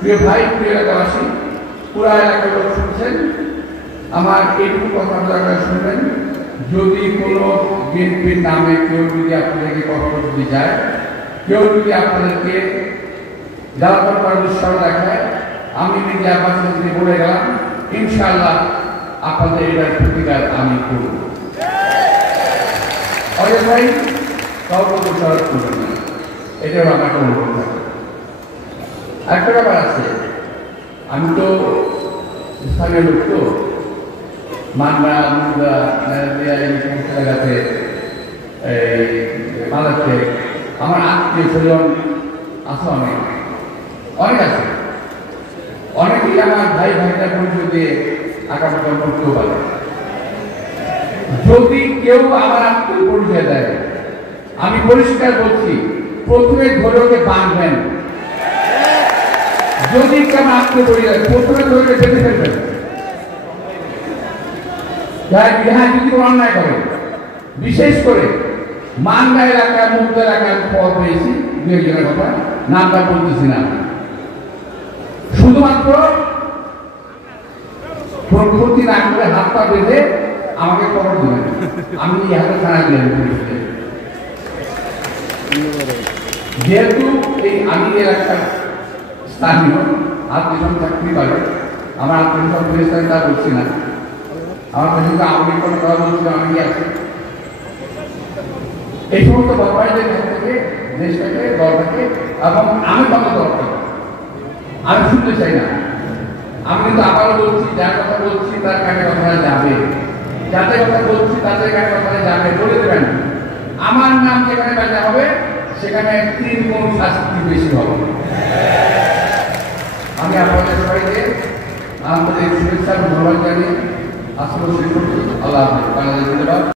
প্রিয় ভাই, প্রিয় এলাকাবাসী, পুরা এলাকার লোক শুনছেন, আমার এইটুকু কথা আপনারা শুনবেন। যদি কোনো বিএনপির নামে কেউ যদি আপনাদেরকে কষ্ট যদি যায়, কেউ যদি আপনাদেরকে জ্বালাতন করার দুঃসাহ দেখায়, আমি মিডিয়া পার্সনকে বলে গেলাম, ইনশাআল্লাহ আপনাদের এটার প্রতিকার আমি করব। অজয় ভাই কাউকে দোষারোপ করবেন না, এটাও আমার একটা অনুরোধ থাকে। একটা ব্যাপার আছে, আমি তো স্থানীয় লোক, তো মানরা মুন্ডা এই সমস্ত জায়গাতে মালাতে আমার আত্মীয় স্বজন আছে, অনেক আছে, অনেকেই আমার ভাই ভাইটা পরিচয় দিয়ে আগামী করতেও পারে। যদি কেউ আমার আত্মীয় পরিচয় দেয়, আমি পরিষ্কার বলছি, প্রথমে ধরে ওকে বাঁধবেন। যদি কেমন আত্মীয় পরিচয় প্রথমে ধরে বেঁধে ফেলবেন। হ্যাঁ, যদি অন্যায় করে, বিশেষ করে মান্দা এলাকার, মুক্ত এলাকার খবর পেয়েছি, দু একজনের কথা নামটা বলতেছি না, শুধুমাত্র প্রকৃতি না করে হাত পা বেঁধে আমাকে খবর দেবেন, আমি হাতে থানা দিলেন পুলিশকে। যেহেতু এই আমি এলাকার স্থানীয় আত্মীয় চাকরি করে, আমার আত্মীয় পুলিশ তা বলছি না, আমার কাছে আমি কোনো কথা বলছি, আমি আছি। এই সমস্ত ব্যাপারীদের কাছ থেকে দেশটাকে, দলটাকে, এবং আমি কত দরকার আমি শুনতে চাই না। আমি কিন্তু আবারও বলছি, যার কথা বলছি তার কানে কথা যাবে, যাদের কথা বলছি তাদের কানে কথা যাবে, বলে দেবেন। আমার নাম যেখানে বেজা হবে সেখানে 3 গুণ শাস্তি বেশি হবে। আমি আপনাদের সবাইকে আমাদের শুভেচ্ছা ধন্যবাদ জানিয়ে আসলে আল্লাহ হাফেজ। বাংলাদেশ।